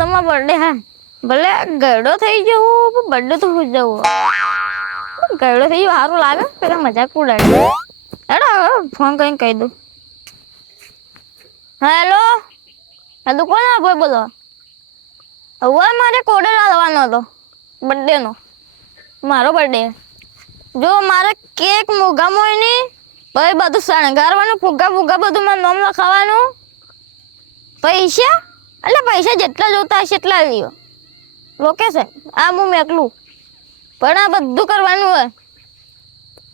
તમારો બર્થડે હા ભલે ગયડો થઈ જવું પણ બર્થડે તો હું જવું ગયડો થઈ જવું સારું લાગે પેલા મજાક ઉડાડે હેડો ફોન કરીને કહી દઉં હેલો હેલો કોણ ભાઈ બોલો હવે મારે કોડર આવવાનો હતો બર્થડેનો મારો બર્થડે જો મારે કેક મોઘામાં નહીં પછી બધું શણગારવાનું ફુગ્ગા ફુગ્ગા બધું મારું નામ લખાવાનું પૈસા એટલે પૈસા જેટલા જોતા હશે એટલા લ્યો લોકેશન આ હું મેકલું પણ આ બધું કરવાનું હોય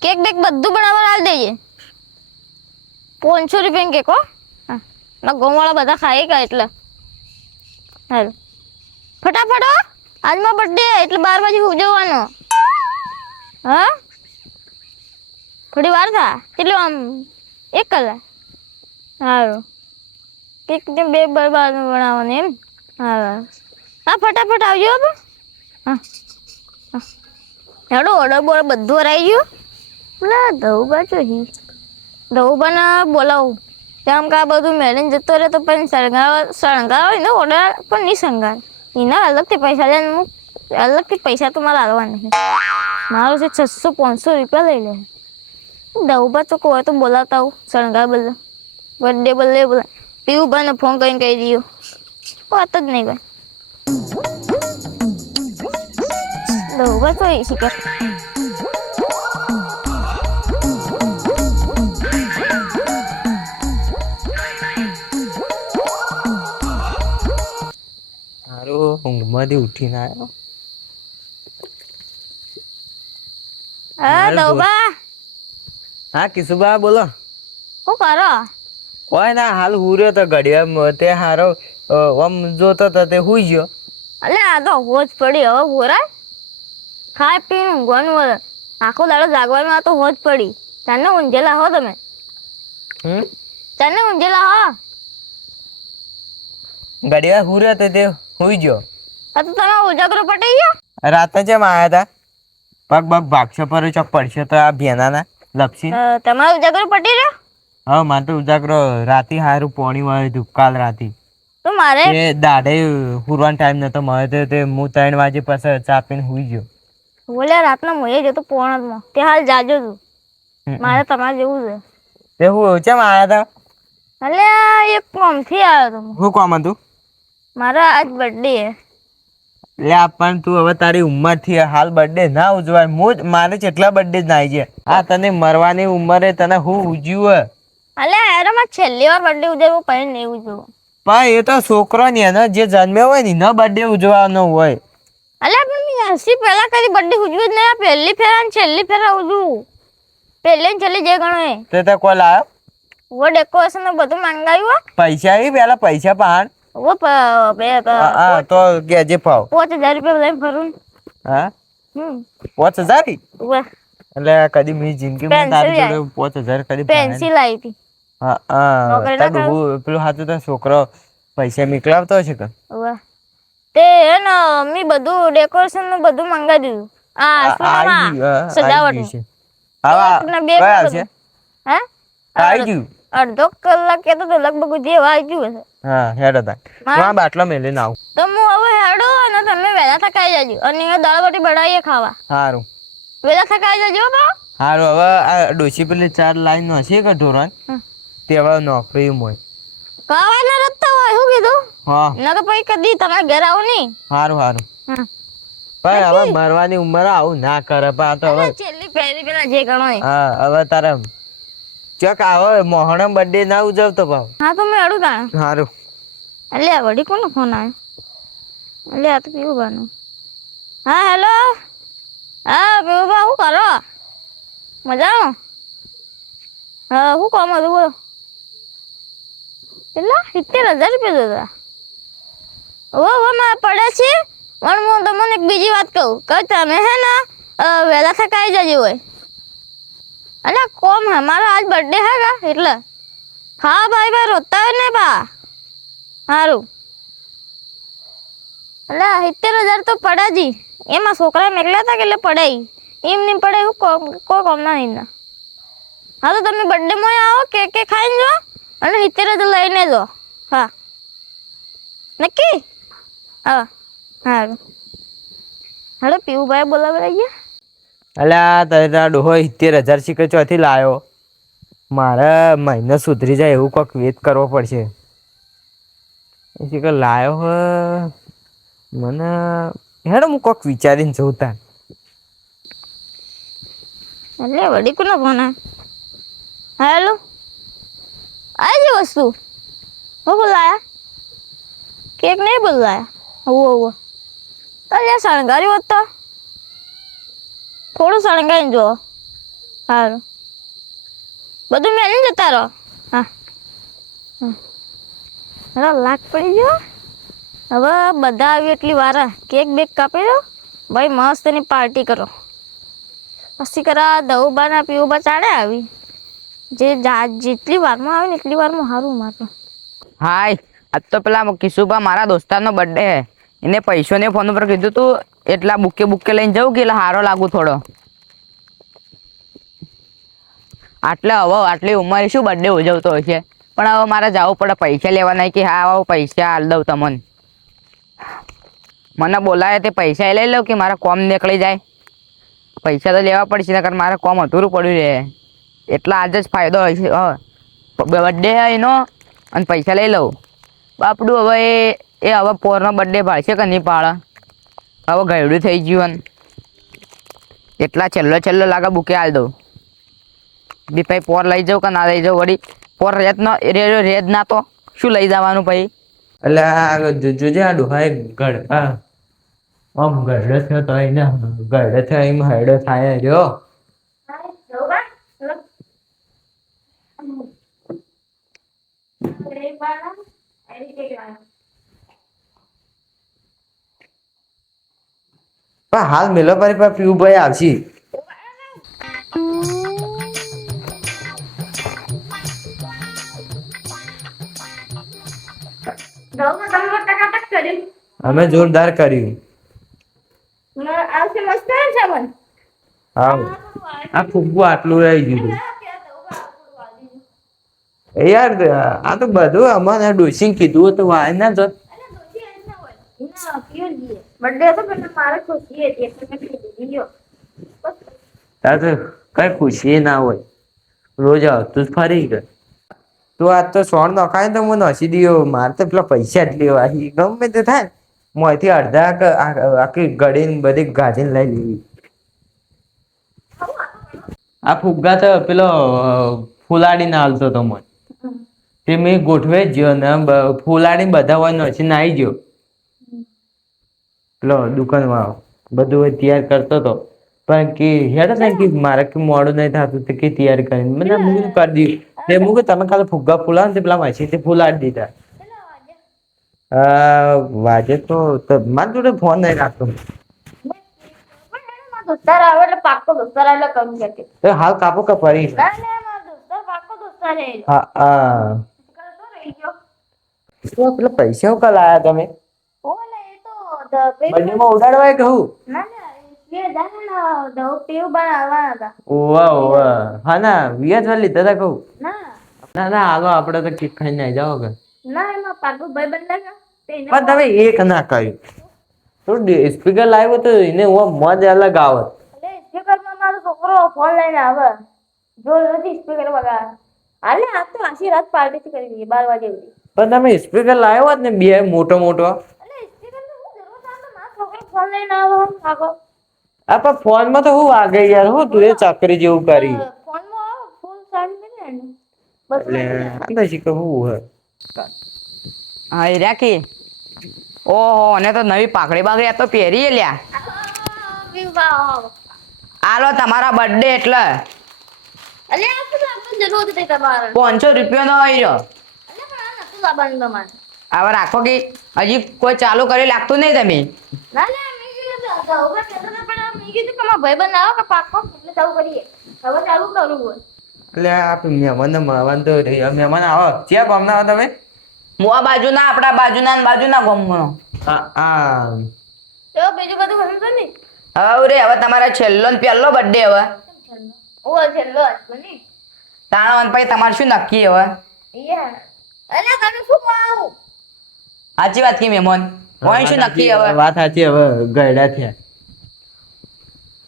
કેક બેક બધું બનાવવા હાલ દેજે 500 રૂપિયાની કેક હો હા ના ગોમવાળા બધા ખાઈ ગયા એટલે હાલ ફટાફટ આજ મારો બર્થડે એટલે 12 વાગે ઉજવવાનો હા થોડી વાર થા કેટલું આમ 1 કલાક સારું કેક ને 2 બરબાદ બનાવવાની એમ હા હા ફટાફટ આવજો હવે હા હેડો ઓર્ડર બોર્ડર બધું હરાઈ ગયું પેલા ધઉબા ચોહી ધઉબાને બોલાવું કેમ કે આ બધું મેળીને જતો રહે તો પણ શણગાર હોય ને ઓર્ડર પણ નહીં શણગાર એના અલગથી પૈસા લે અલગથી પૈસા તો મારે આવવા નહીં મારું છે 600-500 રૂપિયા લઈ લે ધઉબા ચોખ્ખો હોય તો બોલાવતા આવું શણગાર બદલે બર્થડે બદલે બોલા પીવુભાઈને ફોન કરીને કહી દઉં વાત જ નહીં ભાઈ ધઉબા તો એ શીખે ઊંઘમાંથી ઉઠીને આવ્યો હા ધઉબા હા કિશુબા બોલો શું કરો કોઈ ના હાલ હુર્યો તો ઘડિયા તે હારો આમ જોતો તો તે હુઈ ગયો અલે આ તો હોજ પડી હવે હોરા ખાય પીને ઊંઘવાનું આખો દાડો જાગવાનું આ તો હોજ પડી તને ઊંઝેલા હો તમે તને ઊંઝેલા હો ઘડિયા હુર્યો તો તે હુઈ ગયો આ તો તમે ઉજાગરો પટી ગયો રાતે જેમ આયા હતા પગ બગ ભાગશે પર ચોક પડશે તો આ ભેનાના લપસી તમારો ઉજાગરો પટી રહ્યો હા મારે તો ઉજાગરો રાતી હારું પોણી વાળ્યું હતું કાલ રાતી તો મારે એ દાઢે હુરવાનો ટાઈમ નતો મળે તે હું 3 વાગે પછી ચા પીને હુઈ ગયો બોલે રાતના મોયે જતો પોણમાં તે હાલ જાજો તું મારે તમારે જેવું છે તે હું ચેમ આયા હતા અલે એક કોમથી આવ્યો તો હું કોમ હતું મારા આજ બર્થડે હે લે પણ તું હવે તારી ઉંમર થી હાલ બર્થડે ના ઉજવાય મારે કેટલા બર્થડે નાઈ છે આ તને મરવાની ઉંમરે તને હું ઉજવ્યું અલે યાર માં છેલ્લી વાર બર્થડે ઉજવ્યો પછી નહીં ઉજવ્યો પણ એ તો છોકરો ને એનો જે જન્મ્યો હોય ને એનો બર્થડે ઉજવવાનો હોય અલે પણ મેં હસી પહેલા કદી બર્થડે ઉજવ્યું જ નહીં પહેલી ફેરા ને છેલ્લી ફેરા ઉજવું પહેલી ને છેલ્લી જે ગણો એ તે કોઈ લાયો वो डेकोरेशन में બધું મંગાવ્યું પૈસા આવી પેલા પૈસા પાન वो હા તો કેજે પાવ 5000 રૂપિયા લઈને ફરું હા 5000 वो એટલે કદી મેં જિંદગીમાં તારી જોડે 5000 કદી પેન્સિલ આવી હતી હા પેલું હાથું તો છોકરો પૈસા મોકલાવતો છે કે તે હે ને મેં બધું ડેકોરેશન નું બધું મંગાવી દીધું સજાવટ છે હા આવી ગયું અડધો કલાક કેતો તો લગભગ જે આવી ગયું હશે હા હેડો તા બાટલો મેલીને આવું તો હું હવે હેડો અને તમે વહેલા થકાઈ જાજો અને દાળ બાટી બનાવીએ ખાવા સારું વહેલા થકાઈ જાજો બા સારું હવે આ ડોસી પેલી 4 લાઈન નો છે કે ઢોરણ તે હવે નોકરી હોય ખાવાના રસ્તા હોય શું કીધું હા ના તો પછી કદી તમે ઘેર આવો નહીં સારું પણ હવે મરવાની ઉંમર આવું ના કરે પણ તો હવે છેલ્લી પહેરી પેલા જે ગણો હા હવે તારે ચક આવો મોહણમ બર્થડે ના ઉજવતો ભાવ હા તો મેં અડું તાણ સારું અલે આ વડી કોનો ફોન આવ્યો અલે આ તો પીવું બાનું હા હેલો હા પીવું બા શું કરો મજામાં હા શું કામ હતું બોલો કેટલા 70,000 રૂપિયા જોતા ઓ માં પડે છે પણ હું તમને એક બીજી વાત કહું કે તમે હે ને વહેલા થકાઈ જજો હોય અલે કોમ હમારો આજ બર્થડે હે કા એટલે હા ભાઈ રોતા હોય ને બા સારું અલે 70,000 તો પડે જી એમાં છોકરા મેકલ્યા હતા કે એટલે પડાય એમ નહીં પડે એવું કોઈ કામ ના નહીં હા તો તમે બર્થડે માં આવો કે ખાઈને જો અને 70,000 લઈને જો હા નક્કી હા સારું હેડો પીવુભાઈ બોલાવી લઈએ. અલ્યા તારા ડોહો 70,000 શીખે ચોથી લાયો. મારે મહિનો સુધરી જાય એવું કોઈક વેત કરવો પડશે. શીખર લાયો હ મને હેડો હું કોઈક વિચારીને જઉં તાર. એટલે વડી કોનો ફોન હેલો આ જે વસ્તુ હું બોલાયા કેક નહીં બોલાયા હોવો તારે શણગારી હોત તો થોડું શણગારીને જો સારું બધું મેળીને જતા રહો. હા હા લાગ પડી ગયો. હવે બધા આવ્યું એટલી વાર કેક બેક કાપી દો ભાઈ મસ્ત એની પાર્ટી કરો. પછી કરા દઉબા પીવુબા ચાડે આવી જેટલી વારમાં આવે ને એટલી વારમાં સારું મારે. હાય આજ તો પેલા કિશુભા મારા દોસ્તારનો બર્થડે હે એને પૈસોને ફોન ઉપર કીધું તું એટલા બુકે લઈને જવું કે એટલે હારો લાગુ થોડો. આટલી ઉંમરે શું બર્થડે ઉજવતો હોય છે પણ હવે મારે જવું પડે પૈસા લેવાના કે હા આવો પૈસા હાલ દઉં તમને. મને બોલાય તે પૈસા લઈ લઉં કે મારા કોમ નીકળી જાય. પૈસા તો લેવા પડશે નકર મારે કોમ અધૂરું પડ્યું રહે એટલા આજે જ ફાયદો હોય છે. બર્થડે હે એનો અને પૈસા લઈ લઉં. બાપડું હવે એ હવે પોરનો બર્થડે પાડશે કે નહીં પાડે હવે ગયડું થઈ ગયું ને એટલા છેલ્લો લાગે બુકે હાલ દઉં. બી ભાઈ પોર લઈ જાઉં કે ના લઈ જાઉં વળી પોર રેજ ના તો શું લઈ જવાનું ભાઈ. એટલે જોજે આ ડોહાએ આમ ગરડો થયો તો એને ગરડો થયો એમ હરડો થાય રહ્યો. પણ હાલ મેલો મારી પાસે પીવુભાઈ આવશે. અમે જોરદાર કર્યું. હા આ ફૂગવું આટલું રહી ગયું. યાર આ તો બધું અમારે ડોસી કીધું હતું વાય ના જત. તાર તો કઈ ખુશી ના હોય રોજ આવતું જ ફરી ગયો. તું આજ તો સોણ નખાય તો હું નસી દીયો મારે તો પેલા પૈસા જ લેવા ગમે તે થાય મોંથી અડધા આખી ગળીને બધી ગાજીને લઈ લેવી. આ ફુગ્ગા તો પેલો ફૂલાડી ના હાલતો તો મને તે મેં ગોઠવે જ ગયો ને ફૂલાડી બધા હોય નસીને આવી ગયો. પેલો દુકાનમાં બધું તૈયાર કરતો હતો પણ કે હેડ ને કે મારે કે મોડું નહીં થતું કે તૈયાર કરીને મને કરી દીધું. તે મુકે તમે કાલે ફુગ્ગા ફૂલાવ ને પેલા મશીનથી ફૂલાડી દીધા. વાજે તો મારી જોડે ફોન નહીં રાખતો. હાલ કાપો કે ફરી પેલા પૈસા હું કાલ આયા તમે બંનેમાં ઉડાડવાય કહું. ઓવા હા ના વ્યાજ વાર લીધા હતા કહું. ના ના હાલો આપડે તો કેક ખાઈને આવી જાઓ કે પણ તમે એક ના કહ્યું થોડું સ્પીકર લાવ્યો તો એને મજા અલગ આવત. છોકરો ફોન લઈને આવે જો નથી સ્પીકર વગર હાલે આ તો આખી રાત પાર્ટી કરી દઈએ 12 વાગે સુધી. પણ તમે સ્પીકર લાવ્યો હોત ને બે મોટો ફોન લઈને આવો આગો આ પણ ફોન માં તો હું આગે યાર હું તું એ ચાકરી જેવું કરી ફોનમાં ફૂલ સાડી કરી ને એટલે આ શીખર હું હે હા એ રાખી ઓહો અને તો નવી પાઘડી આ તો પહેરી લ્યા. આલો તમારા બર્થડે એટલે અલે આ તો આપણને જરૂર હતી તમારે 500 રૂપિયાનો આવી રહ્યો. અલે પણ આ નતું લાવવાનું તમારે હવે રાખો કે હજી કોઈ ચાલુ કરી લાગતું નહીં તમે. ના મે કીધું તો હવે કેતો પણ મે કીધું કે મારા ભાઈ બનાવો કે પાકો એટલે ચાલુ કરીએ હવે ચાલુ કરું બોલ. એટલે આ મહેમાન તો મહેમાન આવો ક્યાં ગામના આવો તમે? મુઆ બાજુના આપણા બાજુના ગામનો. હા તો બીજું બધું ખબર છે ને હવે તમારા છેલ્લો ને પહેલો બર્થડે હવે ઓ છેલ્લો બની તાણવન પછી તમારે શું નક્કી હવે યાર અલે તને શું આવું સાચી વાત કે મહેમાન હોય શું નક્કી હવે વાત સાચી હવે ગયડા થયા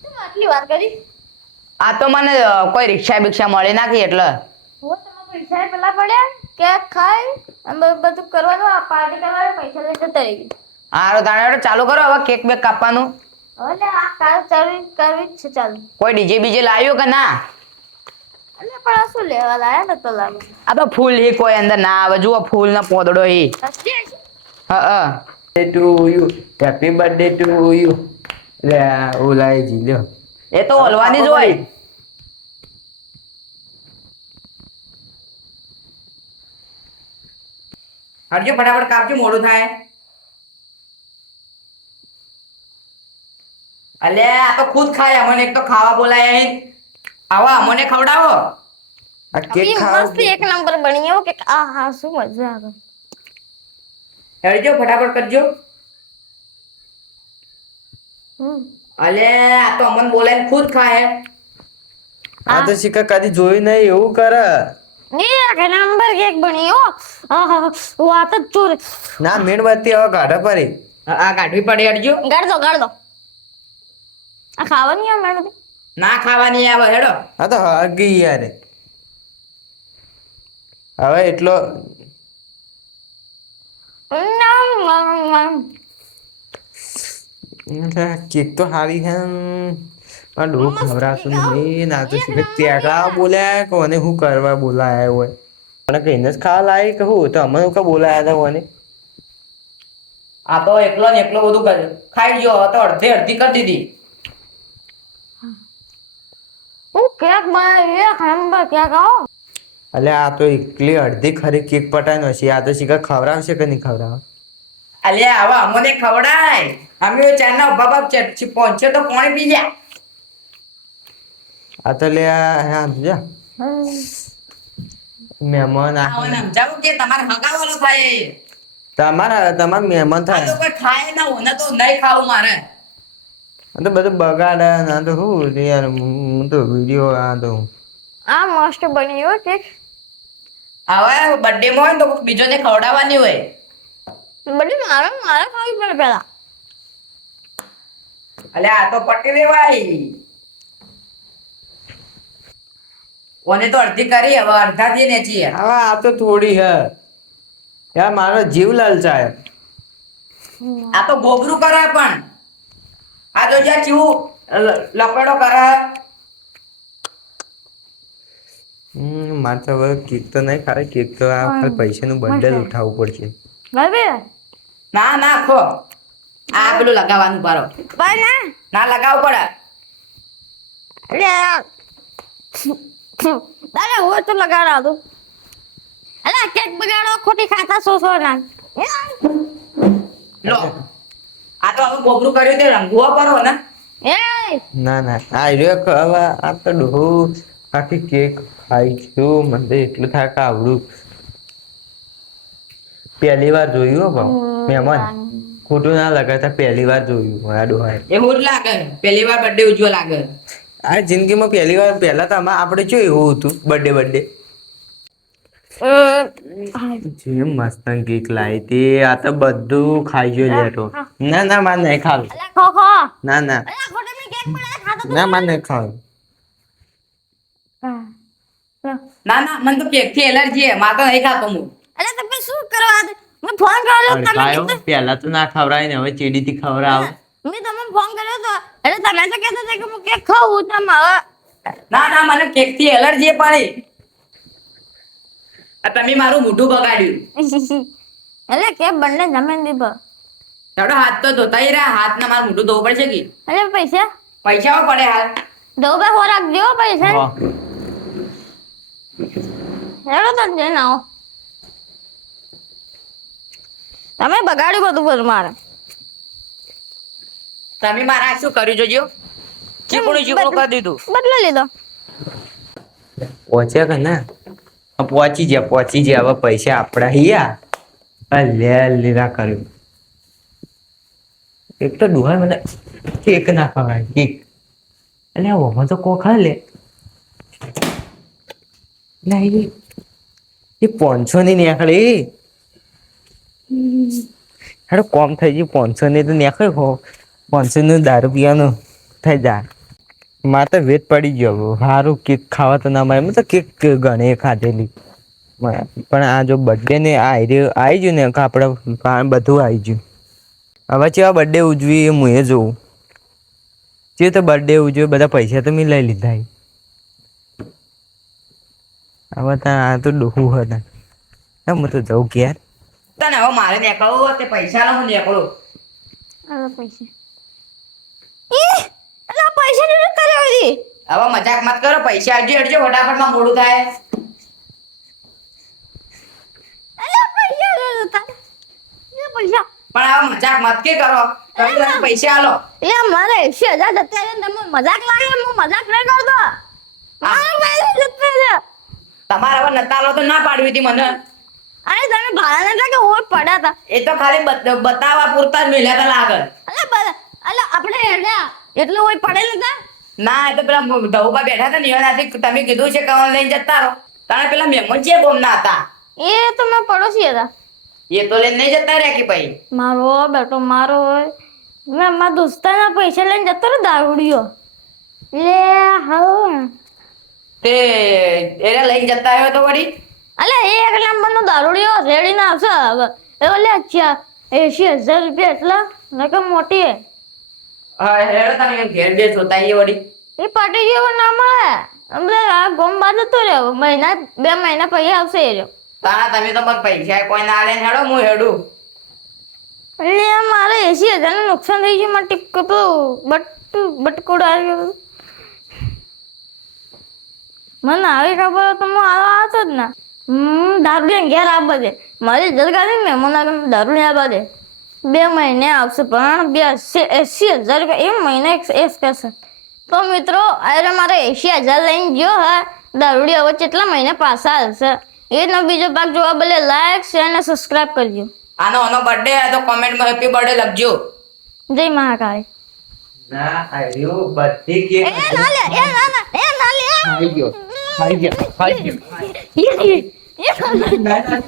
તમે આટલી વાત કરી આ તો મને કોઈ રિક્ષા બિક્ષા મળી નાખી એટલે હો તમે પૈસા પેલા પડ્યા કેક ખાઈ અને બધું કરવાનું આ પાર્ટી કરવાનું પૈસા લઈ જતા રહી હારો તાણે ચાલુ કરો હવે કેક બેક કાપવાનું એટલે આ કાર ચાલુ કરવી જ છે ચાલુ કોઈ ડીજે બીજે લાવ્યું કે ના એટલે પણ આ શું લેવા લાયા ને તો લાગે આ તો ફૂલ હી કોઈ અંદર ના આવે જુઓ ફૂલ ના પોદડો હી હસી હા to you happy birthday to you લે ઓલાય જી લ્યો એ તો ઓલવાની જ હોય હટજો ફટાફટ કાપજો મોડું થાય અલે આ તો ખુદ ખાય અમને એક તો ખાવા બોલાય અહીં આવા અમને ખવડાવો આ કેક મસ્ત એક નંબર બની એવો કે આ હા શું મજા આવે હટજો ફટાફટ કરજો અલે આ તો અમને બોલાય ખુદ ખાય આ તો શિકા કદી જોયું નહીં એવું કરે એક નંબર કેક બની હો આહા વાત જ ચોર ના મીણબત્તી હવે કાઢા પડી આ કાઢવી પડે હટજો ગાડ દો આ ખાવાની આ મેડમ ના ખાવાની આવે હેડો આ તો હગી યાર હવે એટલો કેક તો હારી છે પણ ડોક ખવડાતું નહીં ના તો શીખે ત્યાગા બોલ્યા કોને શું કરવા બોલાયા હોય પણ કહીને જ ખાવા લાવી કહું તો અમને કા બોલાયા હતા કોને આ તો એકલો ને એકલો બધું કરે ખાઈ ગયો તો અડધી કરી દીધી હું કેક બનાવી એક નંબર કેક આવો એટલે આ તો એકલી અડધી ખરી કેક પટાઈ નો છે આ તો શીખા ખવડાવશે કે નહીં ખવડાવે અલ્યા આવા અમને ખવડાય અમે ચારના બાબા પહોંચ્યો તો પાણી પી જા આ તો લે હા જા મહેમાન આ સમજાવું કે તમારે હગાવાનો થાય તમારા મહેમાન આ તો થાય કોઈ ખાય ના હોને તો નહીં ખાવું મારે આ તો બધું બગાડે ના તો શું યાર હું તો વિડીયો આ તો આ મસ્ત બની હો કેક હવે બર્થડે માં હોય તો બીજો ને ખવડાવવાની હોય બડી મારે ખાવી પડે પેલા અલ્યા આ તો પટી દેવાય ઓને તો અડધી કરી હવે અડધા થી નેચી હવે આ તો થોડી હે યાર મારો જીવ લલચાય આ તો ગોબરું કરે પણ આ તો જ્યાં ચીવું લપેડો કરે મારે તો હવે કેક તો નહીં ખાય કેક તો આ ખાલી પૈસાનું બંડલ ઉઠાવવું પડશે ભાઈ ના ના ખો આ પેલું લગાવવાનું પારો ભાઈ ના ના લગાવવું પડે દાદા હું તો લગાડા દઉં અલા કેક બગાડો ખોટી ખાતા સો ના લો આ તો હવે ગોબરું કર્યું તે રંગવા પરો ને એ ના આ રહ્યો હવે આ તો ડોહો આખી કેક ખાઈ છું મને તો એટલું થાય કે આવડું પહેલી વાર જોયું હો ભાવ મહેમાન ખોટું ના લગાતા પહેલી વાર જોયું આ ડોહાએ એવું જ લાગે પહેલી વાર બર્થડે ઉજવો લાગે આ જિંદગીમાં પહેલી વાર પહેલા તો આપણે જો એવું હતું બર્થડે જે મસ્ત કેક લાવી તે આ તો બધું ખાઈ ગયો લેતો ના મારે નહીં ખાવું અલા ખો ખો ના અલા ખોટે મે કેક બના ખાતો ના મારે નહીં ખાવું ના મને તો કેક થી એલર્જી હે મારે તો નહીં ખાતો હું અલા તમે શું કરવા દે મેં ફોન કર્યો તમે ખાયો પહેલા તો ના ખવડાય ને હવે ચીડીથી ખવડાવ મેં તમને ફોન કર્યો તો એટલે તમે તો કહેતા હતા કે હું કેક ખાવું તમે હવે ના મને કેક થી એલર્જી પડી આ તમે મારું મોઢું બગાડ્યું એટલે કે બંને જમીન દીધો ચાલો હાથ તો ધોતા જ રહ્યા હાથ ના મારું મોઢું ધોવું પડશે કે એટલે પૈસા પૈસા પડે હાલ દો બે હો રાખજો પૈસા હેડો તો જઈને આવો તમે બગાડ્યું બધું મારે તમે મારા શું કર્યું જોજો ચીકણું કરી દીધું બદલી લીધો પહોંચ્યા કે ના પહોંચી ગયા હવે પૈસા આપડા હિયા લે લીલા કર્યું એક તો ડુહાય મને કેક ના ખવાય કેક એટલે ઓમાં તો કોખા લે એ 500 ની નીકળી હેડો કોમ થઈ ગયું 500 ને તો નાખ્યો હો 500 નું દારૂ પીવાનું થઈ જાય. મારે તો વેત પડી ગયો સારું કેક ખાવા તો ના મળે. મેં તો કેક ઘણી ખાધેલી પણ આ જો બર્થડે ને આવી ગયું ને આપણે બધું આવી ગયું. હવે કેવા બર્થડે ઉજવી એ હું એ જોઉં જે તો બર્થડે ઉજવે બધા પૈસા તો મેં લઈ લીધા. હવે તો આ તો ડોહું હતા હું તો જઉં કે યાર. તને હવે મારે નીકળવું તે પૈસા લો હું નીકળું. આલો પૈસા અલા પૈસા ડિલીટ કર્યા હતી. હવે મજાક મત કરો, પૈસા આવજો હેડજો ફટાફટમાં મોડું થાય. અલા પૈસા લેતા એ પૈસા પણ હવે મજાક મત કે કરો. તમે મને પૈસા આલો. એ મારે 80,000 જતા રહ્યા ને તમે મજાક લાગે. હું મજાક નહીં કરતો. મારા પૈસા જતા રહ્યા. તમારે હવે નતા આલો તો ના પાડવી હતી મને. અરે તમે ભાડા નતા કે ઓર પડ્યા હતા. એ તો ખાલી બતાવવા પૂરતા જ મેલ્યા હતા લાગે. અલા આપણે હેડ્યા એટલે ઓય પડેલ હતા. ના એ તો પેલા ધઉબા બેઠા હતા ને એનાથી તમે કીધું છે કે હવે લઈને જતા રહો. તાણે પેલા મહેમાન જે ગોમના હતા એ તો મેં પડોશી હતા. એ તો લઈને નહીં જતા રહ્યા કે ભાઈ. મારો બેટો મારો હોય મેં મારા દોસ્તાના પૈસા લઈને જતો રહ્યો દારૂડિયો લે હા તે એને લઈને જતા આવ્યો તો વળી. અલે એક નંબરનો દારૂડિયો રેડીને આવશે હવે એ લે 80,000 રૂપિયા એટલા નકર મોટી હે. હા હેડો તમે ઘેર બે જોતા આવીએ વળી. એ પાટી જેવો ના મળે એટલે આ ગોમ બાદ જતો રહ્યો 2 મહિના પછી આવશે એ રહ્યો. તારા તમે તો મને પૈસા કોઈ ના આલે હેડો હું હેડું. એટલે મારે 80,000 નું નુકસાન થઈ ગયું. મારે ટીપ બટકુડ આવ્યો. મને આવી ખબર હોય તો હું આવતો જ ના. દારૂ લઈને ઘેર આવવા દે. મારી જલગાડી મહેમાન દારૂ લઈને આવવા દે. 2 મહિને આવશે પણ 80,000 રૂપિયા એ મહિને એક કહેશે. તો મિત્રો અરે મારે 80,000 લઈને ગયો હા દારૂડી હવે કેટલા મહિને પાછા આવશે. એનો બીજો ભાગ જોવા બદલે લાઈક શેર અને સબસ્ક્રાઇબ કરજો. આનો બર્થડે હે તો કોમેન્ટમાં હેપી બર્થડે લખજો. જય મહાકાળી. ના આર્યો બધી કેક એ ના લે એ ના લે ખાઈ ગયો એ ના લે. ના ના